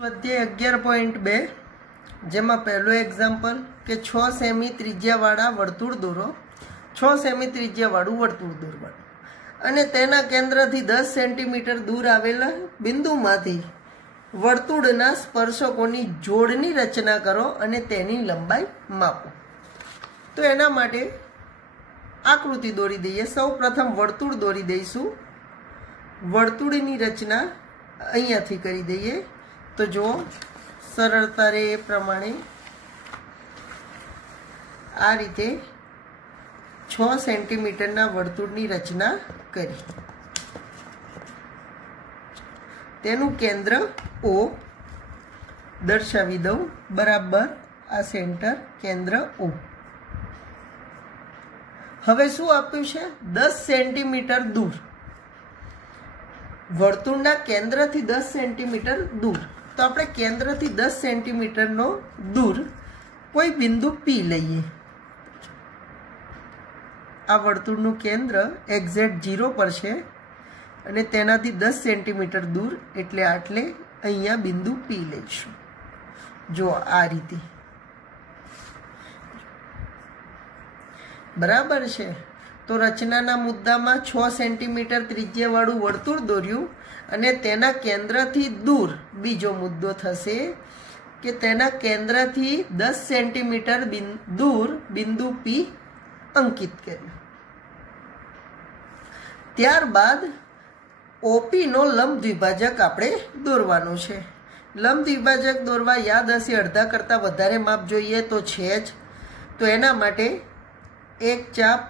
સ્વાધ્યાય 11.2 જેમાં પહેલું એક્ઝામ્પલ કે 6 સેમી ત્રિજ્યાવાળા વર્તુળ દોરો. 6 સેમી ત્રિજ્યાવાળું વર્તુળ દોરવાનું અને તેના કેન્દ્રથી 10 સેન્ટીમીટર દૂર આવેલા બિંદુમાંથી વર્તુળના સ્પર્શકોની જોડની રચના કરો અને તેની લંબાઈ માપો. તો એના માટે આકૃતિ દોરી દઈએ. સૌ પ્રથમ વર્તુળ દોરી દઈશું. વર્તુળની રચના અહીંયાથી કરી દઈએ. તો જો સરળતા રહે એ પ્રમાણે આ રીતે 6 સેન્ટીમીટરના વર્તુળની રચના કરી. તેનું કેન્દ્ર O દર્શાવી દઉં. બરાબર આ સેન્ટર કેન્દ્ર O. હવે શું આપ્યું છે? 10 સેન્ટીમીટર દૂર. વર્તુળના કેન્દ્રથી 10 સેન્ટીમીટર દૂર. તો આપણે કેન્દ્રથી 10 સેન્ટીમીટરનો દૂર કોઈ બિંદુ P લઈએ. આ વર્તુળનું કેન્દ્ર એક્ઝેક્ટ 0 પર છે અને તેનાથી 10 સેન્ટીમીટર દૂર એટલે આટલે અહીંયા બિંદુ P લઈશું. જો આ રીતે બરાબર છે. તો રચનાના મુદ્દામાં 6 સેન્ટીમીટર ત્રિજ્યાવાળું વર્તુળ દોર્યું અને તેના કેન્દ્રથી દૂર બીજો મુદ્દો થશે કે તેના કેન્દ્રથી 10 સેન્ટીમીટર દૂર બિંદુ P અંકિત કર્યું. ત્યારબાદ OP નો લંબ દ્વિભાજક આપણે દોરવાનો છે. લંબ દ્વિભાજક દોરવા યાદ હશે અડધા કરતાં વધારે માપ જોઈએ તો છે જ. તો એના માટે એક ચાપ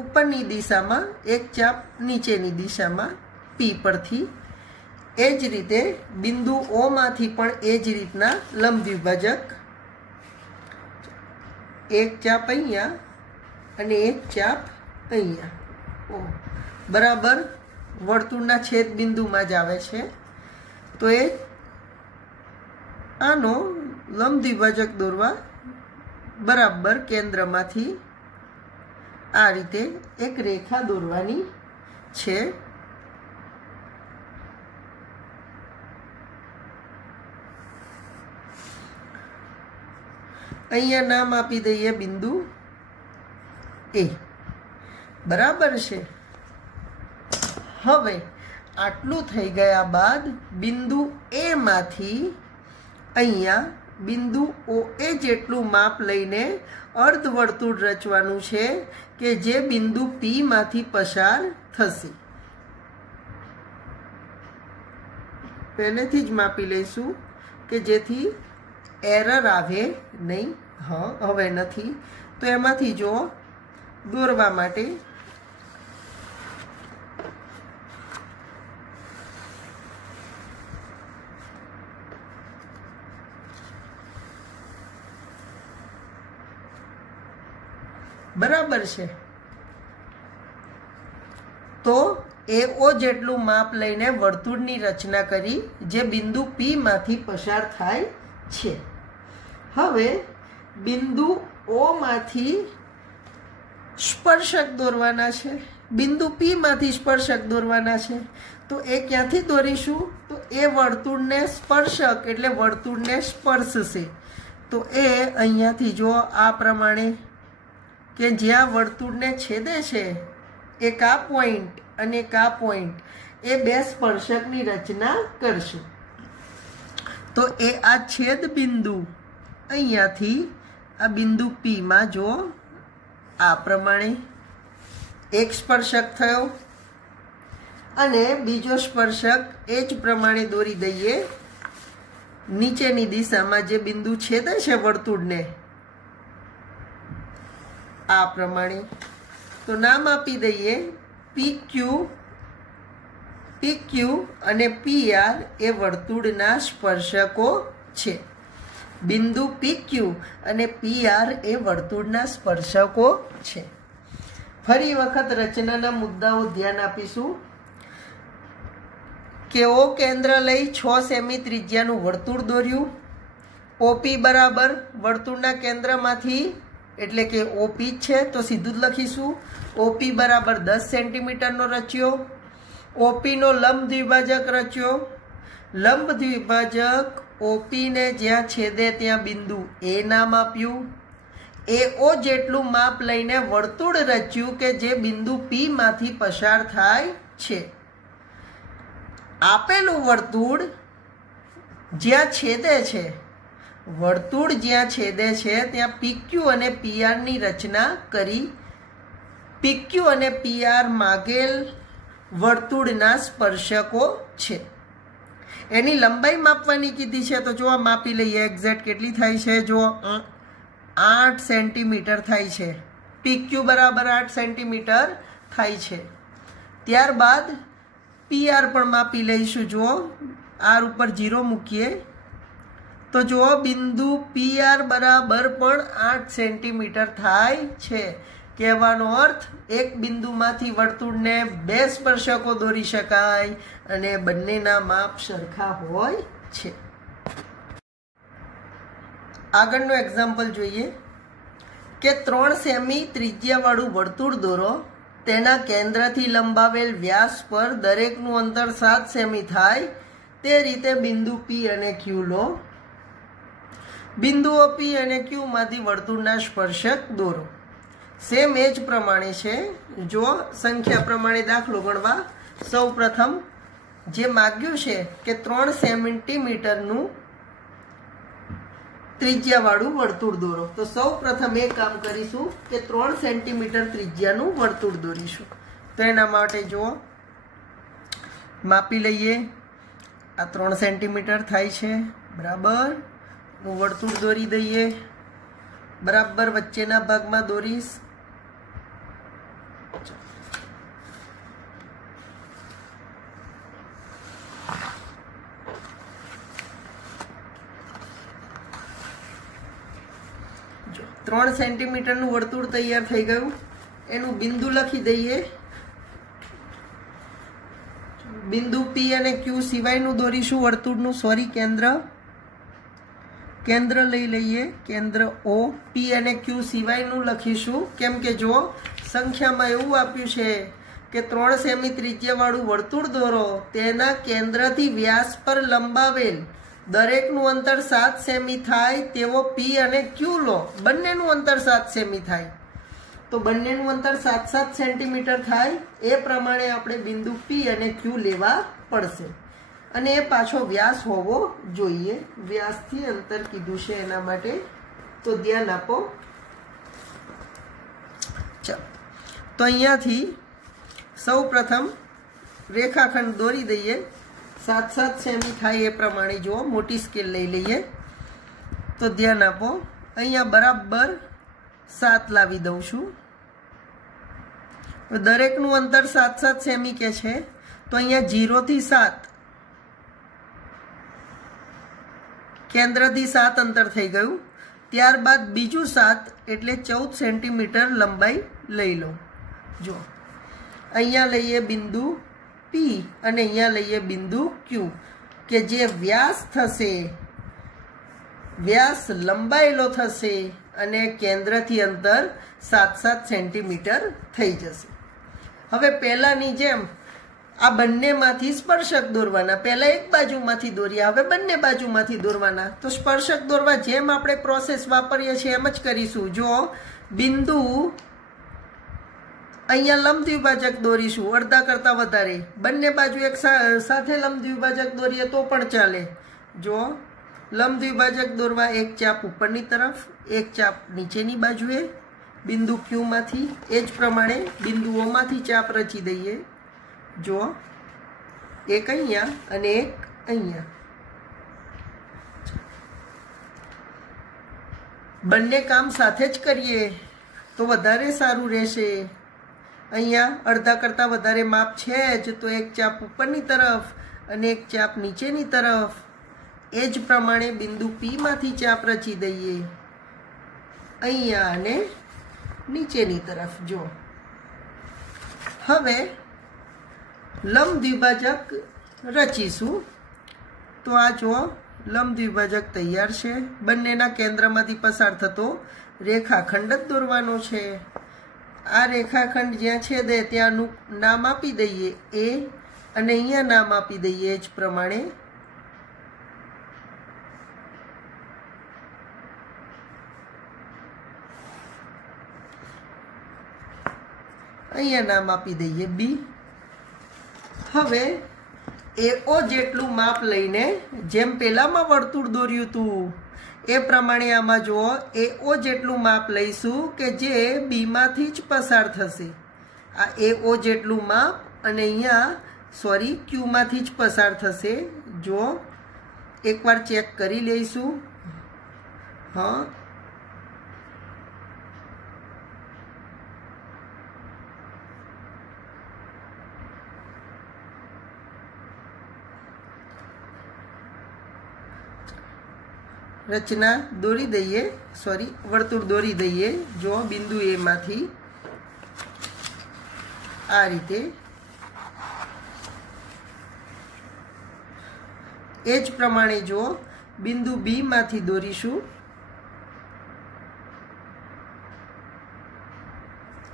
ઉપરની દિશામાં, એક ચાપ નીચેની દિશામાં P પરથી. એ જ રીતે બિંદુ O માંથી પણ એ જ રીતના લંબ દ્વિભાજક. એક ચાપ અહીંયા અને એક ચાપ અહીંયા. બરાબર વર્તુળના છેદ બિંદુમાં જ આવે છે. તો એ આનો લંબ દ્વિભાજક દોરવા બરાબર કેન્દ્રમાંથી આ રીતે એક રેખા દોરવાની છે. અહીંયા નામ આપી દઈએ બિંદુ A. બરાબર છે. હવે આટલું થઈ ગયા બાદ બિંદુ A માંથી અહીંયા બિંદુ OA જેટલું માપ લઈને અર્ધવર્તુળ રચવાનું છે કે જે બિંદુ P માંથી પસાર થશે. પહેલેથી જ માપી લઈશું કે જેથી એરર આવે નહીં. હવે નથી. તો એમાંથી જો દોરવા માટે બરાબર છે. તો AO જેટલું માપ લઈને વર્તુળની રચના કરી જે બિંદુ P માંથી પસાર થાય છે. હવે બિંદુ O માંથી સ્પર્શક દોરવાના છે. બિંદુ P માંથી સ્પર્શક દોરવાના છે. તો એ ક્યાંથી દોરીશું? તો એ વર્તુળને સ્પર્શક એટલે વર્તુળને સ્પર્શશે. તો એ અહીંયાથી જો આ પ્રમાણે કે જ્યાં વર્તુળને છેદે છે એક આ પોઈન્ટ અને એક આ પોઈન્ટ, એ બે સ્પર્શકની રચના કરશું. તો એ આ છેદ બિંદુ અહીંયાથી આ બિંદુ P માં જો આ પ્રમાણે એક સ્પર્શક થયો અને બીજો સ્પર્શક એ જ પ્રમાણે દોરી દઈએ નીચેની દિશામાં જે બિંદુ છેદે છે વર્તુળને આ પ્રમાણે. તો નામ આપી દઈએ PQ અને PR એ વર્તુળના સ્પર્શકો છે. બિંદુ PQ અને PR એ વર્તુળના સ્પર્શકો છે. ફરી વખત રચનાના મુદ્દાઓ ધ્યાન આપીશું કે O કેન્દ્ર લઈ 6 સેમી ત્રિજ્યાનું વર્તુળ દોર્યું. OP બરાબર વર્તુળના કેન્દ્રમાંથી એટલે કે OP છે તો સીધું જ લખીશું. OP બરાબર 10 સેન્ટીમીટરનો રચ્યો. OP નો લંબ દ્વિભાજક રચ્યો લંબ દ્વિભાજક ઓપી ને જ્યાં છેદે ત્યાં બિંદુ એ નામ આપ્યું. એઓ જેટલું માપ લઈને વર્તુળ રચ્યું કે જે બિંદુ પી માંથી પસાર થાય છે. આપેલું વર્તુળ જ્યાં છેદે છે, વર્તુળ જ્યાં છેદે છે ત્યાં પીક્યુ અને પીઆર ની રચના કરી. પીક્યુ અને પીઆર માગેલ વર્તુળના સ્પર્શકો છે. એની લંબાઈ માપવાની કીધી છે, તો જો આ માપી લઈએ એક્ઝેક્ટ કેટલી થાય છે. જો 8 સેન્ટીમીટર થાય છે. પીક્યુ બરાબર 8 સેન્ટીમીટર થાય છે. ત્યારબાદ પીઆર પણ માપી લઈશું. જો આર ઉપર 0 મૂકીએ તો જો બિંદુ પીઆર બરાબર પણ 8 સેન્ટીમીટર થાય છે. કહેવાનો અર્થ એક બિંદુમાંથી વર્તુળને 2 સ્પર્શકો દોરી શકાય અને બંનેના માપ સરખા હોય છે. આગળનું એક્ઝામ્પલ જોઈએ કે 3 સેમી ત્રિજ્યાવાળું વર્તુળ દોરો. તેના કેન્દ્રથી લંબાવેલ વ્યાસ પર દરેકનું અંતર 7 સેમી થાય તે રીતે બિંદુ પી અને ક્યુ લો. બિંદુઓ પી અને ક્યુ માંથી વર્તુળના સ્પર્શક દોરો. સેમ એ જ પ્રમાણે છે. જો સંખ્યા પ્રમાણે દાખલો ગણવા, સૌ પ્રથમ જે માગ્યું છે કે 3 સેન્ટીમીટરનું ત્રિજ્યાવાળું વર્તુળ દોરો, તો સૌ પ્રથમ એ કામ કરીશું કે 3 સેન્ટીમીટર ત્રિજ્યાનું વર્તુળ દોરીશું. તો એના માટે જો માપી લઈએ. આ 3 સેન્ટીમીટર થાય છે બરાબર. હું વર્તુળ દોરી દઈએ. બરાબર વચ્ચેના ભાગમાં દોરીશ. જો 3 સેન્ટીમીટરનું વર્તુળ તૈયાર થઈ ગયું. એનું બિંદુ લખી દઈએ. બિંદુ પી અને ક્યુ સિવાયનું દોરીશું વર્તુળનું. કેન્દ્ર લઈ લઈએ. કેન્દ્ર ઓ. પી અને ક્યુ સિવાયનું લખીશું. કેમ કે જો સંખ્યામાં એવું આપ્યું છે કે 3 સેમી ત્રિજ્યાવાળું વર્તુળ દોરો. તેના કેન્દ્રથી વ્યાસ પર લંબાવેલ દરેકનું અંતર 7 સેમી થાય તેવો પી અને ક્યુ લો. બંનેનું અંતર 7 સેમી થાય, તો બંનેનું અંતર 7-7 સેન્ટીમીટર થાય. એ પ્રમાણે આપણે બિંદુ પી અને ક્યુ લેવા પડશે. અને એ પાછો વ્યાસ હોવો જોઈએ. વ્યાસથી અંતર કીધું છે એના માટે, તો ધ્યાન આપો. ચાલો, તો અહીંયાથી સૌ પ્રથમ રેખાખંડ દોરી દઈએ. 7-7 સેમી થાય એ પ્રમાણે જુઓ. મોટી સ્કેલ લઈ લઈએ. તો ધ્યાન આપો, અહીંયા બરાબર 7 લાવી દઉં છું. દરેકનું અંતર 7-7 સેમી કે છે, તો અહીંયા 0 થી 7 કેન્દ્રથી 7 અંતર થઈ ગયું. ત્યારબાદ બીજું 7 એટલે 14 સેન્ટીમીટર લંબાઈ લઈ લો. જો અહીંયા લઈએ બિંદુ પી અને અહીંયા લઈએ બિંદુ ક્યુ, કે જે વ્યાસ થશે, વ્યાસ લંબાયેલો થશે અને કેન્દ્રથી અંતર 7-7 સેન્ટીમીટર થઈ જશે. હવે પહેલાની જેમ આ બંનેમાંથી સ્પર્શક દોરવાના. પહેલા એક બાજુમાંથી દોર્યા, હવે બંને બાજુમાંથી દોરવાના. તો સ્પર્શક દોરવા જેમ આપણે પ્રોસેસ વાપરીએ છીએ એમ જ કરીશું. જો બિંદુ અહીંયા લંબ દ્વિભાજક દોરીશું અડધા કરતાં વધારે. બંને બાજુ એક સાથે લંબ દ્વિભાજક દોરીએ તો પણ ચાલે. જો લંબ દ્વિભાજક દોરવા, એક ચાપ ઉપરની તરફ, એક ચાપ નીચેની બાજુએ બિંદુ ક્યુમાંથી. એ જ પ્રમાણે બિંદુઓમાંથી ચાપ રચી દઈએ. જો એક અહીંયા અને એક અહીંયા. બંને કામ સાથે જ કરીએ તો વધારે સારું રહેશે. અહીંયા અડધા કરતાં વધારે માપ છે જ, તો એક ચાપ ઉપરની તરફ અને એક ચાપ નીચેની તરફ. એ જ પ્રમાણે બિંદુ પી માંથી ચાપ રચી દઈએ અહીંયા અને નીચેની તરફ. જો હવે લંબ દ્વિભાજક રચીશું. તો આ જો લંબ દ્વિભાજક તૈયાર છે. બંનેના કેન્દ્રમાંથી પસાર થતો રેખાખંડ જ દોરવાનો છે. આ રેખાખંડ જ્યાં છેદે ત્યાંનું નામ આપી દઈએ એ, અને અહીંયા નામ આપી દઈએ એ જ પ્રમાણે અહીંયા નામ આપી દઈએ બી। હવે એઓ જેટલું માપ લઈને જેમ પહેલામાં વર્તુળ દોર્યું હતું એ પ્રમાણે આમાં જુઓ એઓ જેટલું માપ લઈશું કે જે બીમાંથી જ પસાર થશે। આ એઓ જેટલું માપ અને અહીંયા સોરી ક્યુમાંથી જ પસાર થશે। જો એકવાર ચેક કરી લઈશું। હા, રચના દોરી દઈએ, સોરી વર્તુળ દોરી દઈએ। જો બિંદુ એ માંથી આ રીતે એ જ પ્રમાણે જો બિંદુ બી માંથી દોરીશું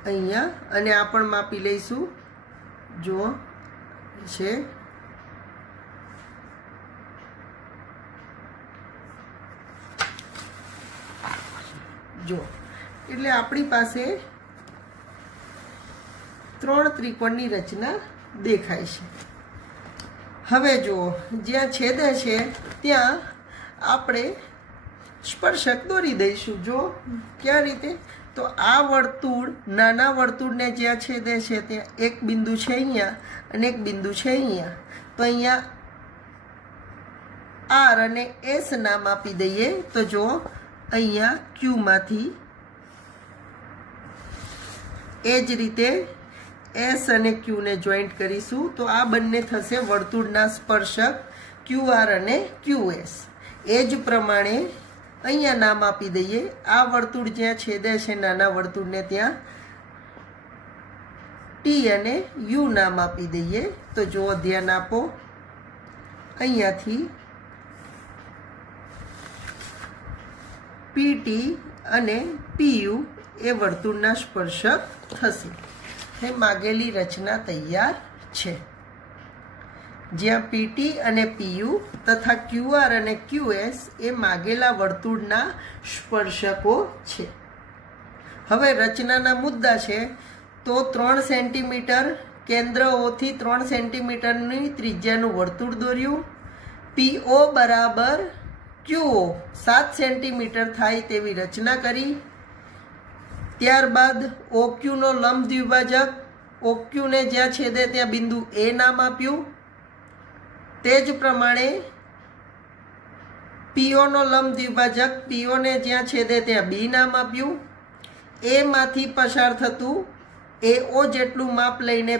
અહીંયા અને આ પણ માપી લઈશું। જો છે જો એટલે આપણી પાસે 3 ત્રિકોણની રચના દેખાય છે। હવે જો જ્યાં છેદે છે ત્યાં આપણે સ્પર્શક દોરી દઈશું। જો કયા રીતે? તો આ વર્તુળ નાના વર્તુળને જ્યાં છેદે છે ત્યાં એક બિંદુ છે અહીંયા અને એક બિંદુ છે અહીંયા। તો અહીંયા આર અને એસ નામ આપી દઈએ। તો જો અહીંયા ક્યુ માંથી એ જ રીતે એસ અને ક્યુ ને જોઈન્ટ કરીશું। તો આ બંને થશે વર્તુળના સ્પર્શક ક્યુ આર અને ક્યુ એસ। એ જ પ્રમાણે અહીંયા નામ આપી દઈએ। આ વર્તુળ જ્યાં છેદે છે નાના વર્તુળને ત્યાં ટી અને યુ નામ આપી દઈએ। તો જો ધ્યાન આપો અહીંયાથી પીટી અને પીયુ એ વર્તુળના સ્પર્શક થશે। એ માગેલી રચના તૈયાર છે, જ્યાં પીટી અને પીયુ તથા ક્યુઆર અને ક્યુએસ એ માગેલા વર્તુળના સ્પર્શકો છે। હવે રચનાના મુદ્દા છે તો 3 સેન્ટીમીટર કેન્દ્ર ઓથી 3 સેન્ટીમીટરની ત્રિજ્યાનું વર્તુળ દોર્યું। પીઓ બરાબર ક્યુઓ 7 સેન્ટીમીટર થાય તેવી રચના કરી। ત્યારબાદ ઓક્યુનો લંબ દ્વિભાજક ઓક્યુને જ્યાં છેદે ત્યાં બિંદુ એ નામ આપ્યું। તે જ પ્રમાણે પીઓનો લંબ દ્વિભાજક પીઓને જ્યાં છેદે ત્યાં બી નામ આપ્યું। એ માંથી પસાર થતું એઓ જેટલું માપ લઈને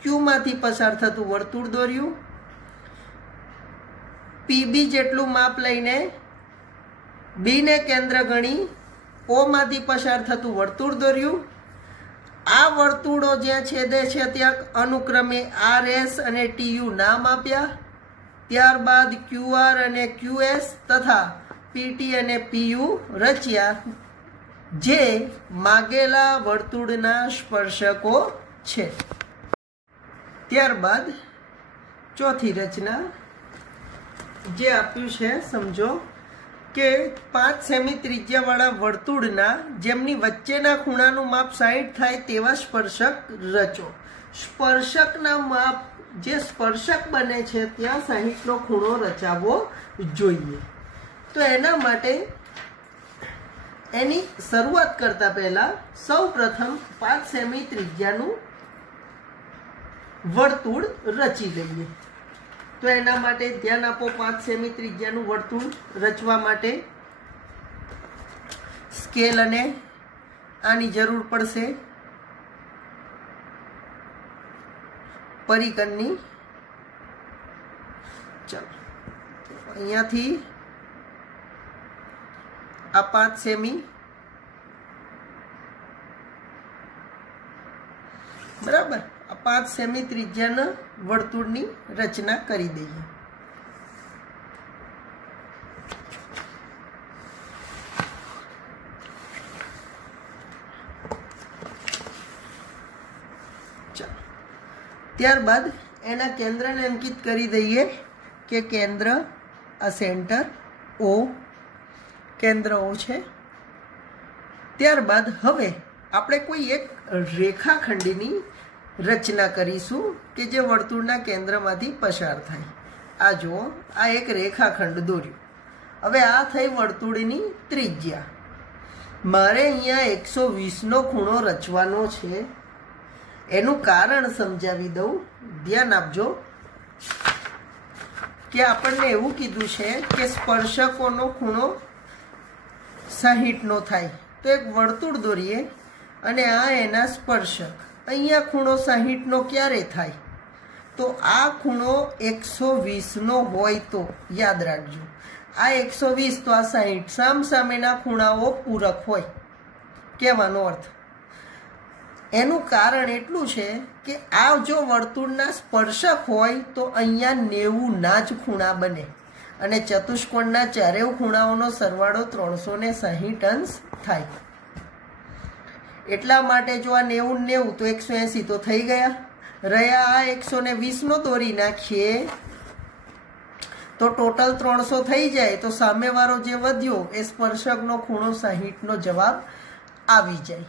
ક્યુ માંથી પસાર થતું વર્તુળ દોર્યું। પીબી જેટલું માપ લઈને બી ને કેન્દ્ર ગણી ઓ માંથી પસાર થતું વર્તુળ દોર્યું। આ વર્તુળો જ્યાં છેદે છે ત્યાં અનુક્રમે આર એસ અને ટીયુ નામ આપ્યા। ત્યારબાદ ક્યુઆર અને ક્યુએસ તથા પીટી અને પીયુ રચ્યા, જે માગેલા વર્તુળના સ્પર્શકો છે। ત્યારબાદ ચોથી રચના જે આપ્યું છે સમજો કે 5 સેમી ત્રિજ્યાવાળા વર્તુળના જેમની વચ્ચેના ખૂણાનું માપ 60 થાય તેવા સ્પર્શક રચો। સ્પર્શકના માપ જે સ્પર્શક બને છે ત્યાં 60નો ખૂણો રચાવવો જોઈએ। તો એના માટે એની શરૂઆત કરતા પહેલા સૌ પ્રથમ 5 સેમી ત્રિજ્યાનું વર્તુળ રચી લઈએ। તો એના માટે ધ્યાન આપો, 5 સેમી ત્રિજ્યાનું વર્તુળ રચવા માટે સ્કેલ અને આની જરૂર પડશે, પરિકરની। ચલો અહીંયાથી આ 5 સેમી બરાબર, આ 5 સેમી ત્રિજ્યાના વર્તુળની રચના કરી દઈએ। ત્યારબાદ એના કેન્દ્રને અંકિત કરી દઈએ કે કેન્દ્ર આ સેન્ટર ઓ, કેન્દ્ર ઓ છે। ત્યારબાદ હવે આપણે કોઈ એક રેખાખંડની રચના કરીશું કે જે વર્તુળના કેન્દ્રમાંથી પસાર થાય. આ જુઓ, આ એક રેખાખંડ દોર્યું. હવે આ થઈ વર્તુળની ત્રિજ્યા. મારે અહીંયા 120નો ખૂણો રચવાનો છે. એનું કારણ સમજાવી દઉં, ધ્યાન આપજો કે આપણને એવું કીધું છે કે સ્પર્શકોનો ખૂણો 60નો થાય. તો એક વર્તુળ દોરીએ અને આ એના સ્પર્શક. અહીંયા ખૂણો 60નો ક્યારે થાય? તો આ ખૂણો 120નો હોય તો યાદ રાખજો. આ 120 તો આ 60 સામસામેના ખૂણાઓ પૂરક હોય, કહેવાનો અર્થ. એનું કારણ એટલું છે કે આ જો વર્તુળના સ્પર્શક હોય તો અહીંયા 90ના જ ખૂણા બને અને ચતુષ્કોણના ચારેય ખૂણાઓનો સરવાળો 360 અંશ થાય. એટલા માટે જો આ 90 90 તો 180 તો થઈ ગયા. રહ્યા આ 120નો દોરી નાખીએ તો ટોટલ 300 થઈ જાય. તો સામેવાળો જે વધ્યો એ સ્પર્શકનો ખૂણો 60નો જવાબ આવી જાય.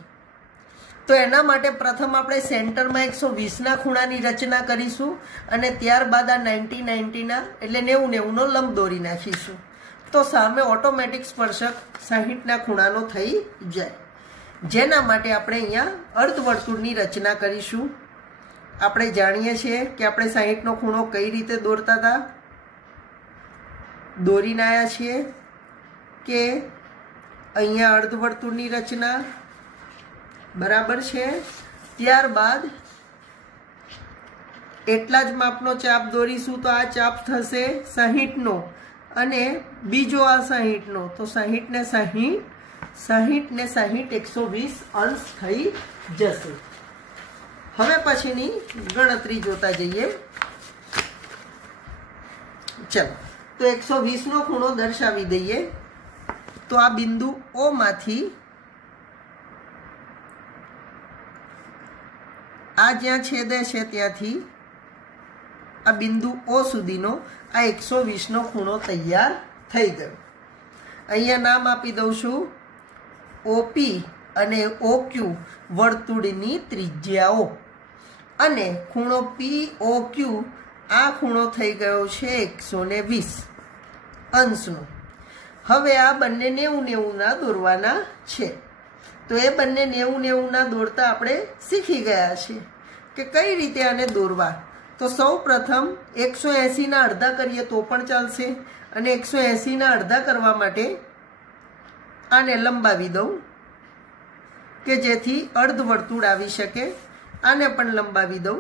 તો એના માટે પ્રથમ આપણે સેન્ટરમાં 120ના ખૂણાની રચના કરીશું અને ત્યારબાદ આ 90 90ના એટલે 90 90નો લંબ દોરી નાખીશું. તો સામે ઓટોમેટિક સ્પર્શક 60ના ખૂણાનો થઈ જાય. જેના માટે આપણે અહીંયા અર્ધવર્તુળની રચના કરીશું. આપણે જાણીએ છીએ કે આપણે 60નો ખૂણો કઈ રીતે દોરતા હતા. દોરીને આવ્યા છીએ કે અહીંયા અર્ધવર્તુળની રચના બરાબર છે. ત્યારબાદ એટલા જ માપનો ચાપ દોરીશું તો આ ચાપ થશે 60નો અને બીજો આ 60નો. તો 60 ને 60 60 ને 60 120 અંશ થઈ જશે. હવે પછીની ગણતરી જોતા જઈએ. ચલો, તો 120નો ખૂણો દર્શાવી દઈએ. તો આ બિંદુ O માંથી આ જ્યાં છેદે છે ત્યાંથી આ બિંદુ O સુધીનો આ 120નો ખૂણો તૈયાર થઈ ગયો. અહીંયા નામ આપી દઉં છું OP અને OQ વર્તુળની ત્રિજ્યાઓ. અને ખૂણો POQ આ ખૂણો થઈ ગયો છે 120 અંશનો. હવે આ બંને 90 90ના દોરવાના છે. તો એ બંને 90 90ના દોરતા આપણે શીખી ગયા છીએ કે કઈ રીતે આને દોરવા. તો સૌ પ્રથમ 180ના અડધા કરીએ તો પણ ચાલશે અને 180ના અડધા કરવા માટે આને લંબાવી દઉં કે જેથી અર્ધવર્તુળ આવી શકે. આને પણ લંબાવી દઉં.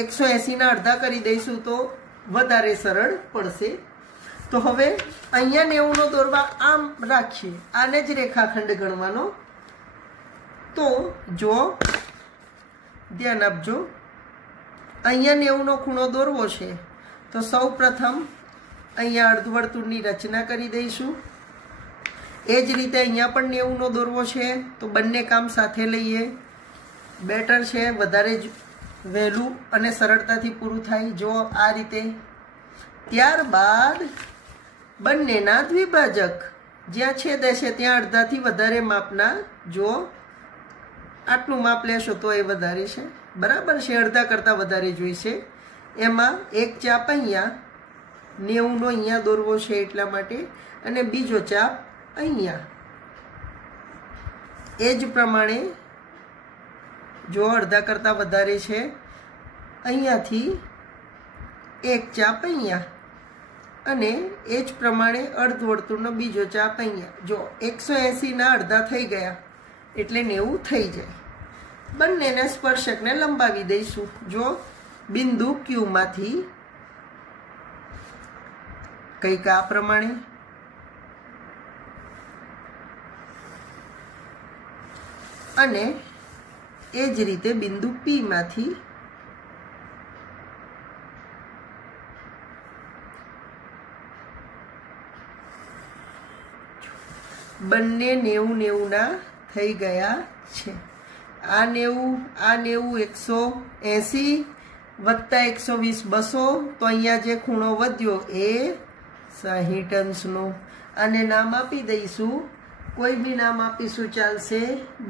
180ના અડધા કરી દઈશું તો વધારે સરળ પડશે. તો હવે અહીંયા 90નો દોરવા આમ રાખીએ. આને જ રેખાખંડ ગણવાનો. તો જો ધ્યાન આપજો, અહીંયા 90નો ખૂણો દોરવો છે તો સૌ પ્રથમ અહીંયા અર્ધવર્તુળની રચના કરી દઈશું. એ જ રીતે અહીંયા પણ 90નો દોરવો છે તો બંને કામ સાથે લઈએ. બેટર છે, વધારે વહેલું અને સરળતાથી પૂરું થાય. જો આ રીતે. ત્યારબાદ બંનેના દ્વિભાજક જ્યાં છેદે છે ત્યાં અડધાથી વધારે માપના, જો આટલું માપ લેશો તો એ વધારે છે, બરાબર છે, અડધા કરતાં વધારે જોઈશે. એમાં એક ચાપ અહીંયા 90નો અહીંયા દોરવો છે એટલા માટે અને બીજો ચાપ અહીંયા. એ જ પ્રમાણે જો અડધા કરતાં વધારે છે અહીંયાથી એક ચાપ અહીંયા અને એ જ પ્રમાણે અર્ધવર્તુળનો બીજો ચાપ અહીંયા. જો 180ના અડધા થઈ ગયા એટલે 90 થઈ જાય. બંનેને સ્પર્શકને લંબાવી દઈશું. જો બિંદુ Q માંથી કંઈક આ પ્રમાણે અને એ જ રીતે બિંદુ P માંથી બંને 90 90ના થઈ ગયા છે. આ 90 180 વત્તા 120 200. તો અહીંયા જે ખૂણો વધ્યો એ 60 અંશનો. આને નામ આપી દઈશું कोई भी नाम आपीशुं चालशे।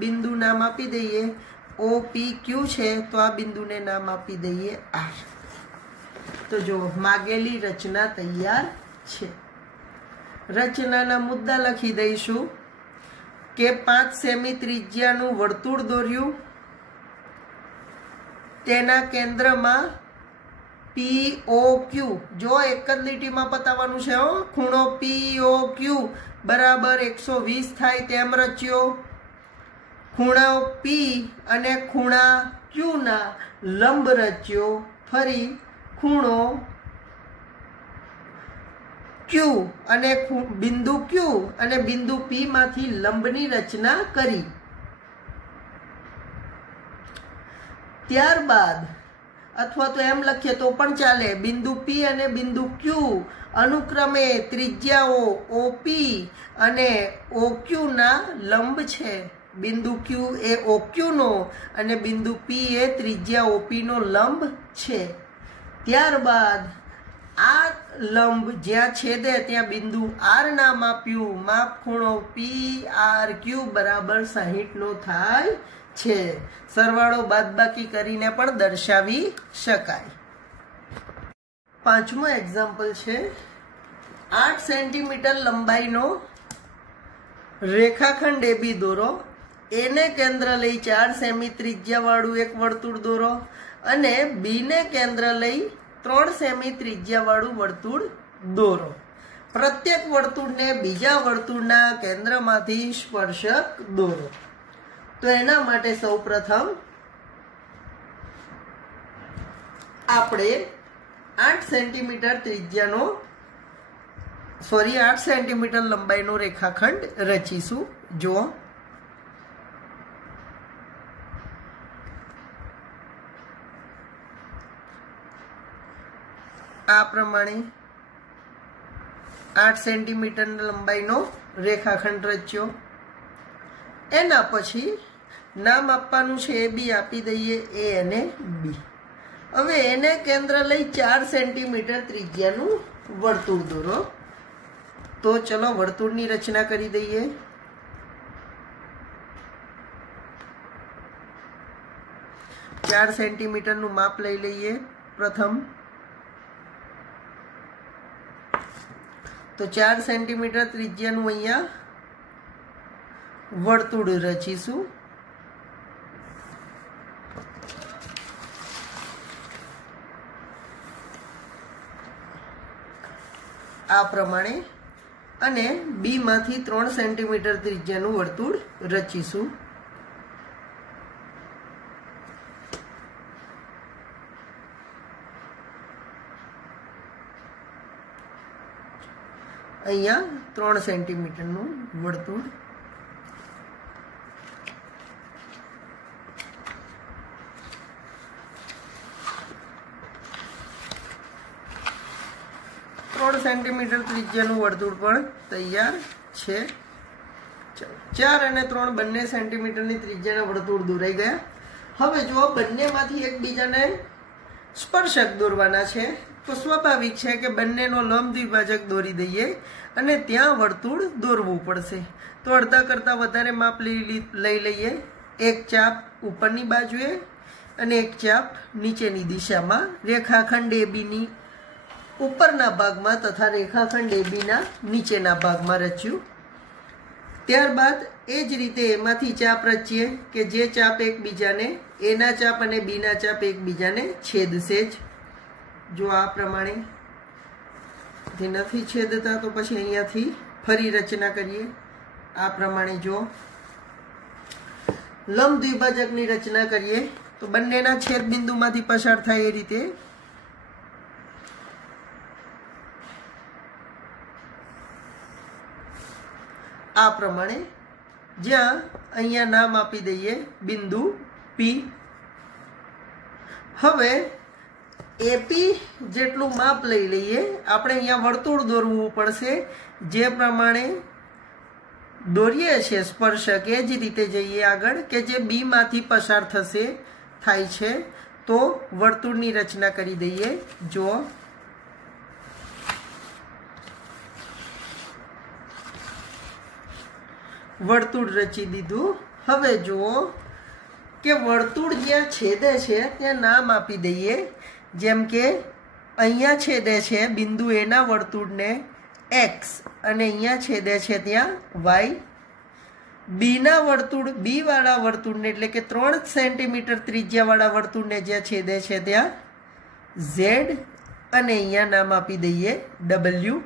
बिंदु नाम आपी दईए ओ पी क्यू छे तो आ बिंदु ने नाम आपी दईए आर। तो जो मागेली रचना तैयार छे। रचनाना मुद्दा लखी दईशुं के 5 सेमी त्रिज्यानुं वर्तुळ दोर्युं, तेना केंद्रमा POQ जो एक ज લીટીમાં પતાવવાનું છે હો। ખૂણો POQ બરાબર 120 થાય તેમ રચ્યો। ખૂણો P અને ખૂણા Q ના લંબ રચ્યો। ફરી ખૂણો Q અને બિંદુ Q અને બિંદુ P માંથી લંબની રચના કરી। ત્યારબાદ अथवा तो एम लखीए तो पण चाले, बिंदु P अने बिंदु Q अनुक्रमे त्रिज्याओ OP अने OQ ना लंब छे। बिंदु Q ए OQ नो अने बिंदु P ए त्रिज्या OP नो लंब छे। त्यारबाद आ लंब ज्यां छेदे त्यां बिंदु R नाम आप्युं। माप खूणो PRQ बराबर 60 नो थाय छे। सरवाळो बादबाकी करीने पण दर्शावी शकाय। पांचमो एक्जाम्पल छे 8 सेंटीमीटर लंबाईनो रेखाखंड AB दोरो। ए ने केंद्र लई 4 सेमी त्रिज्यावाळुं एक वर्तुळ दोरो अने B ने केंद्र लई 3 सेमी त्रिज्यावाळुं वर्तुळ दोरो। प्रत्येक वर्तुळने बीजा वर्तुळना केंद्रमांथी स्पर्शक दोरो। तो एना माटे सौप्रथम आपणे 8 सेंटीमीटर त्रिज्यानो 8 सेंटीमीटर लंबाईनो रेखाखंड रचीशुं। जो आ प्रमाणे 8 सेंटीमीटर लंबाईनो रेखाखंड रच्यो। एना पछी नाम आपवानुं छे AB आपी दईए A अने B। हवे एने केंद्र लई 4 सेंटीमीटर त्रिज्यानुं वर्तुळ दोरो। तो चलो वर्तुळनी रचना करी दईए। चार सेंटीमीटरनुं माप लई लईए प्रथम। तो 4 सेंटीमीटर त्रिज्यानुं अहींया वर्तुळ रचीशुं। आ प्रमाणे अने बी मांथी 3 सेंटीमीटर त्रिज्यानुं वर्तुळ रचीशुं। अहींया 3 सेंटीमीटरनुं वर्तुळ। सेंटीमीटर त्रिज्यानुं वर्तुळ पण तैयार छे। चलो 4 અને 3 બંને સેન્ટીમીટરની ત્રિજ્યાના વર્તુળ દોરાઈ ગયા। હવે જો બંનેમાંથી એકબીજાને સ્પર્શક દોરવાના છે તો સ્વાભાવિક છે કે બંનેનો લંબ દ્વિભાજક દોરી દઈએ અને ત્યાં વર્તુળ દોરવું પડશે। તો અડધા કરતાં વધારે માપ લઈ લઈએ। એક ચાપ ઉપરની બાજુએ અને એક ચાપ નીચેની દિશામાં રેખાખંડ AB ની ઉપરના ભાગમાં તથા રેખાખંડ AB ના નીચેના ભાગમાં રચ્યું। ત્યારબાદ એ જ રીતે એમાંથી ચાપ રચીએ કે જે ચાપ એકબીજાને A ના ચાપ અને B ના ચાપ એકબીજાને છેદશે જ। જો આ પ્રમાણે નથી છેદતા તો પછી અહીંયાથી ફરી રચના કરીએ। આ પ્રમાણે જો લંબ દ્વિભાજકની રચના કરીએ તો બંનેના છેદ બિંદુમાંથી પસાર થાય એ રીતે आ प्रमाणे ज्यां अहींया नाम आपी दईए बिंदु P। हवे AP जेटलुं माप लई लईए। आपणे अहींया वर्तुळ दोरवुं पड़शे। जे प्रमाणे दोरीए छे स्पर्शक ए ज रीते जईए आगळ के जे B मांथी पसार थशे थाय छे। तो वर्तुळनी रचना करी दईए। जो વર્તુળ રચી દીધું। હવે જુઓ કે વર્તુળ જ્યાં છેદે છે ત્યાં નામ આપી દઈએ, જેમ કે અહીંયા છેદે છે બિંદુ એના વર્તુળને એક્સ અને અહીંયા છેદે છે ત્યાં વાય, બીના વર્તુળ બી વાળા વર્તુળને એટલે કે 3 સેન્ટીમીટર ત્રિજ્યાવાળા વર્તુળને જ્યાં છેદે છે ત્યાં ઝેડ અને અહીંયા નામ આપી દઈએ ડબલ્યુ।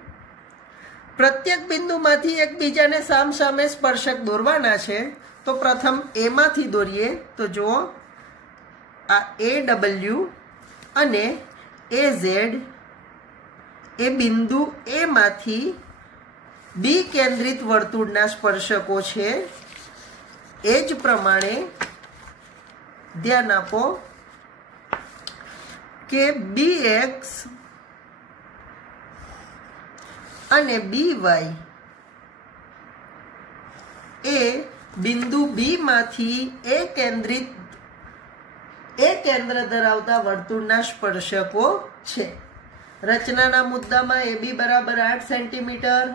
પ્રત્યેક બિંદુમાંથી એકબીજાને સામસામે સ્પર્શક દોરવાના છે, તો પ્રથમ એમાંથી દોરીએ। તો જુઓ આ એ ડબલ્યુ અને એ ઝેડ એ બિંદુ એમાંથી બી કેન્દ્રિત વર્તુળના સ્પર્શકો છે। એ જ પ્રમાણે ધ્યાન આપો કે બી એક્સ અને બી વાય એ બિંદુ બી માંથી એ કેન્દ્ર ધરાવતા વર્તુળના સ્પર્શકો છે। રચનાના મુદ્દામાં એ બી બરાબર 8 સેન્ટીમીટર,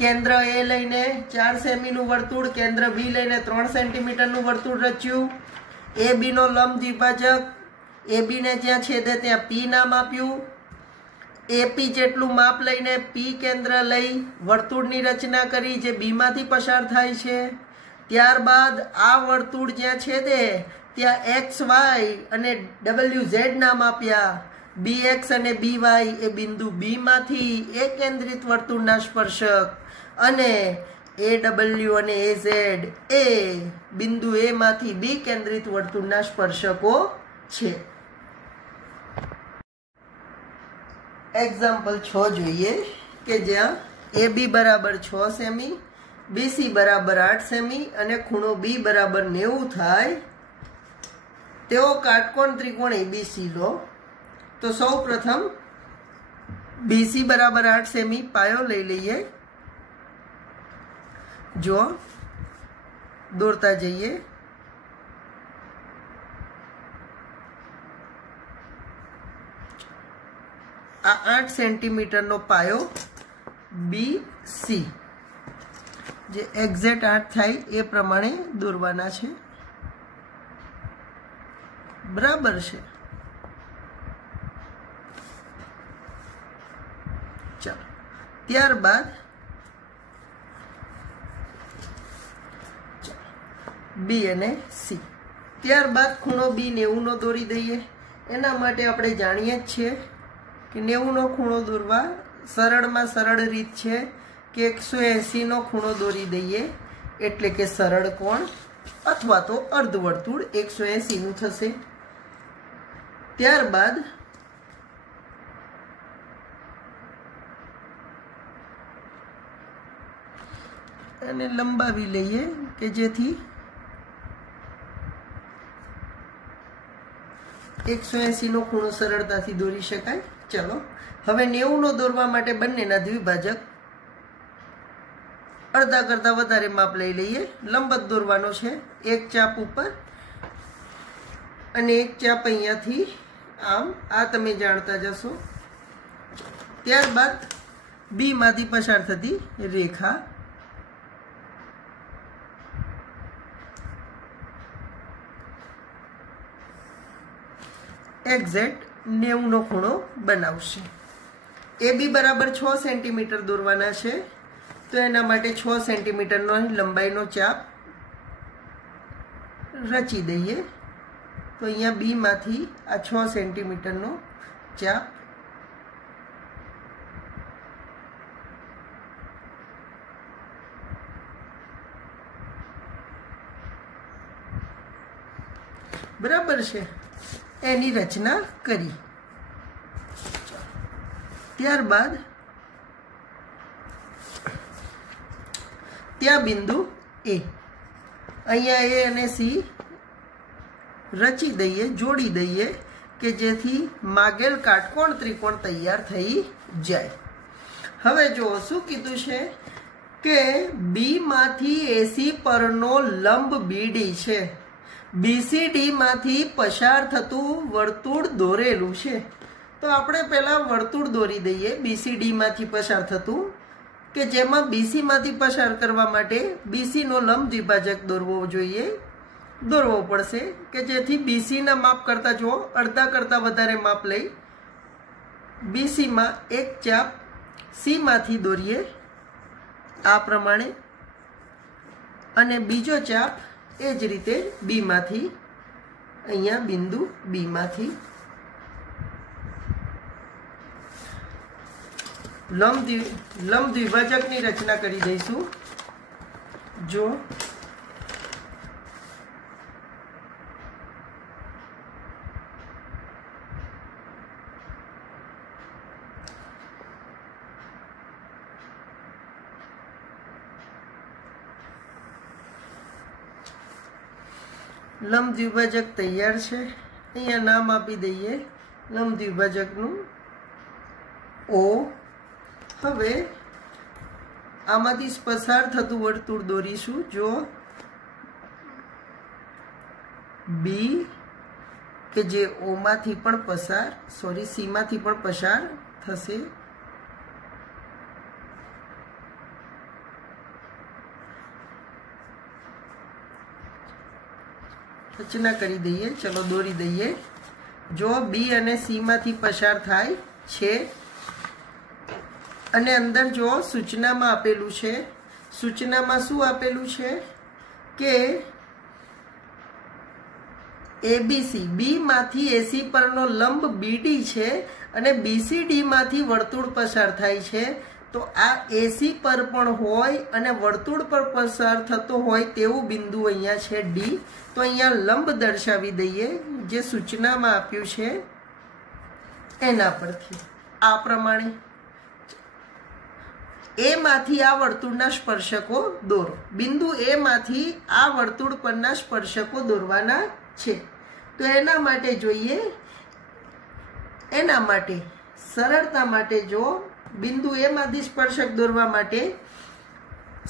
કેન્દ્ર એ લઈને 4 સેમીનું વર્તુળ, કેન્દ્ર બી લઈને 3 સેન્ટીમીટરનું વર્તુળ રચ્યું। એ બીનો લંબ દ્વિભાજક એ બીને જ્યાં છેદે ત્યાં પી નામ આપ્યું। એપી જેટલું માપ લઈને પી કેન્દ્ર લઈ વર્તુળની રચના કરી જે બીમાંથી પસાર થાય છે। ત્યારબાદ આ વર્તુળ જ્યાં છેદે ત્યાં એક્સ વાય અને ડબલ્યુ ઝેડ નામ આપ્યા। બી એક્સ અને બી વાય એ બિંદુ બીમાંથી એ કેન્દ્રિત વર્તુળના સ્પર્શક અને એ ડબલ્યુ અને એ ઝેડ એ બિંદુ એમાંથી બી કેન્દ્રિત વર્તુળના સ્પર્શકો છે। એક્ઝામ્પલ 6 જોઈએ કે જ્યાં એ બી બરાબર 6 સેમી, બીસી બરાબર 8 સેમી અને ખૂણો બી બરાબર 90 થાય તેવો કાટકોણ ત્રિકોણ એબીસી લો। તો સૌ પ્રથમ બીસી બરાબર 8 સેમી પાયો લઈ લઈએ। જો દોરતા જઈએ। આ 8 સેન્ટીમીટરનો પાયો BC જે એક્ઝેક્ટ 8 થાય એ પ્રમાણે દોરવાના છે, બરાબર છે। ચાલો ત્યારબાદ બી અને સી, ત્યારબાદ ખૂણો બી 90 નો દોરી દઈએ। એના માટે આપણે જાણીએ જ છીએ કે 90 નો ખૂણો દોરવા સરળમાં સરળ રીત છે કે 180 નો ખૂણો દોરી દઈએ એટલે કે સરળ કોણ અથવા તો અર્ધવર્તુળ 180 નું થશે। ત્યારબાદ એને લંબાવી લઈએ કે જેથી 180 નો ખૂણો સરળતાથી દોરી શકાય। ચલો હવે 90 નો દોરવા માટે બંનેના દ્વિભાજક અડધા કરતા વધારે માપ લઈ લઈએ। લંબત દોરવાનો છે, એક ચાપ ઉપર અને એક ચાપ અહીંયાથી આમ, આ તમે જાણતા જશો। ત્યારબાદ બી માંથી પસાર થતી રેખા એક્ઝેક્ટ 90 નો ખૂણો બનાવશે। એ બી બરાબર 6 સેન્ટીમીટર દોરવાના છે, તો એના માટે 6 સેન્ટીમીટરનો લંબાઈનો ચાપ રચી દઈએ। તો અહીંયા બી માંથી આ 6 સેન્ટીમીટરનો ચાપ બરાબર છે, એની રચના કરી। ત્યારબાદ ત્યાં બિંદુ એ, અહીંયા એ અને સી રચી દઈએ, જોડી દઈએ કે જેથી માગેલ કાટકોણ ત્રિકોણ તૈયાર થઈ જાય। હવે જો શું કીધું છે કે બી માંથી એસી પરનો લંબ બીડી છે, બીસીડી માંથી પસાર થતું વર્તુળ દોરેલું છે। તો આપણે પહેલા વર્તુળ દોરી દઈએ બીસીડી માંથી પસાર થતું। કે જેમાં બીસી માંથી પસાર કરવા માટે બીસી નો લંબ દ્વિભાજક દોરવો જોઈએ, દોરવો પડશે કે જેથી બીસી ના માપ કરતા જો અડધા કરતા વધારે માપ લઈ બીસી માં એક ચાપ સી માંથી દોરીએ આ પ્રમાણે, અને બીજો ચાપ એ જ રીતે બી માંથી, અહીંયા બિંદુ બી માંથી લંબ દ્વિભાજકની રચના કરી દઈશું. જો લંબ દ્વિભાજક તૈયાર છે. અહીંયા નામ આપી દઈએ લંબ દ્વિભાજકનું ઓ. હવે આમાંથી પસાર થતું વર્તુળ દોરીશું. જો બી કે જે ઓ માંથી પણ પસાર સી માંથી પણ પસાર થશે, રચના કરી દઈએ. ચલો દોરી દઈએ. જો બી અને સી માંથી પસાર થાય છે અને અંદર જો સૂચનામાં આપેલું છે, સૂચનામાં શું આપેલું છે કે એબીસી બી માંથી એસી પરનો લંબ બીડી છે અને બીસીડી માંથી વર્તુળ પસાર થાય છે. તો આ એસી પર પણ હોય અને વર્તુળ પર પસાર થતો હોય તેવું બિંદુ અહીંયા છે ડી. તો અહીંયા લંબ દર્શાવી દઈએ જે સૂચનામાં આપ્યું છે એના પરથી આ પ્રમાણે. એ માંથી આ વર્તુળના સ્પર્શકો દોરો. બિંદુ એ માંથી આ વર્તુળ પરના સ્પર્શકો દોરવાના છે. તો એના માટે જોઈએ, એના માટે સરળતા માટે જો બિંદુ એ માંથી સ્પર્શક દોરવા માટે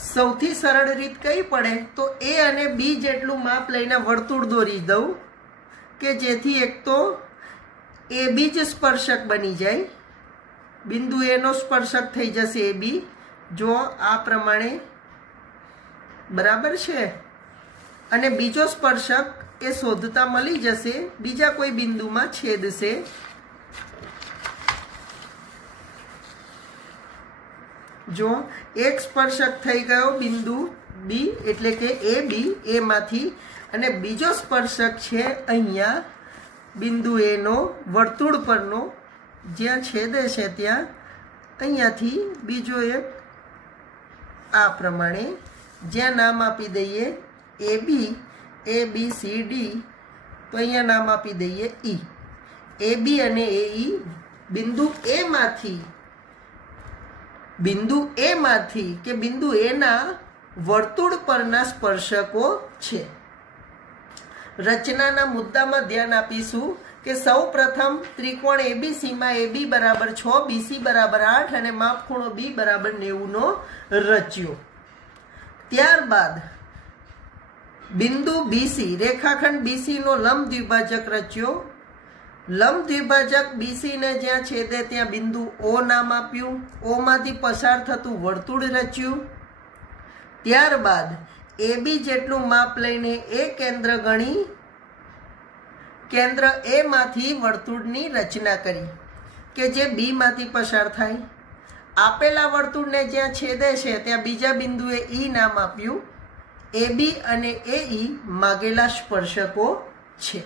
સૌથી સરળ રીત કઈ પડે તો એ અને બી જેટલું માપ લઈને વર્તુળ દોરી દઉં કે જેથી એક તો એ બી જ સ્પર્શક બની જાય, બિંદુ એનો સ્પર્શક થઈ જશે એ બી. જો આ પ્રમાણે બરાબર છે. અને બીજો સ્પર્શક એ શોધતા મળી જશે, બીજા કોઈ બિંદુમાં છેદશે. જો એક સ્પર્શક થઈ ગયો બિંદુ બી એટલે કે એ બી એ માંથી, અને બીજો સ્પર્શક છે અહીંયા બિંદુ એનો વર્તુળ પરનો જ્યાં છેદે છે ત્યાં, અહીંયાથી બીજો એક આ પ્રમાણે જ્યાં નામ આપી દઈએ એ બી સી ડી. તો અહીંયા નામ આપી દઈએ ઈ. એ બી અને એ ઈ બિંદુ એ માંથી કે બિંદુ એના વર્તુળ પરના સ્પર્શકો છે. રચનાના મુદ્દામાં ધ્યાન આપીશું કે સૌ પ્રથમ ત્રિકોણ એબીસી માં એબી બરાબર 6, બીસી બરાબર 8 અને માપખૂણો બી બરાબર 90 નો રચ્યો. ત્યારબાદ બિંદુ બીસી રેખાખંડ બીસી નો લંબ દ્વિભાજક રચ્યો. લંબ દ્વિભાજક બીસી ને જ્યાં છેદે ત્યાં બિંદુ ઓ નામ આપ્યું. ઓ માંથી પસાર થતું વર્તુળ રચ્યું. ત્યારબાદ એ બી જેટલું માપ લઈને એ કેન્દ્ર ગણી કેન્દ્ર એ માંથી વર્તુળની રચના કરી કે જે બી માંથી પસાર થાય. આપેલા વર્તુળને જ્યાં છેદે છે ત્યાં બીજા બિંદુએ ઈ નામ આપ્યું. એ બી અને એ ઈ માગેલા સ્પર્શકો છે.